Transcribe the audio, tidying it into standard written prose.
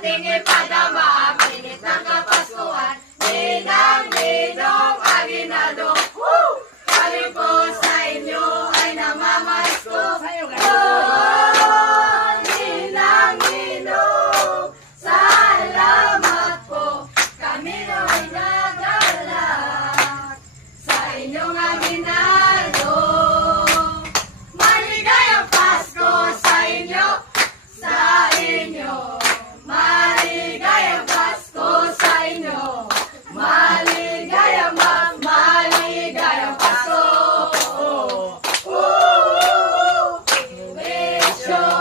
ating ipadama ang init ng Kapaskuhan. Ninang-ninong aginaldo, kami po sa inyo ay namamasko. Ninang-ninong, salamat po, kami ay nagalak sa inyong aginaldo. Maligayang Pasko sa inyo, sa inyo. Maligayang Pasko sa inyo. Maligayang maligayang Pasko. We wish you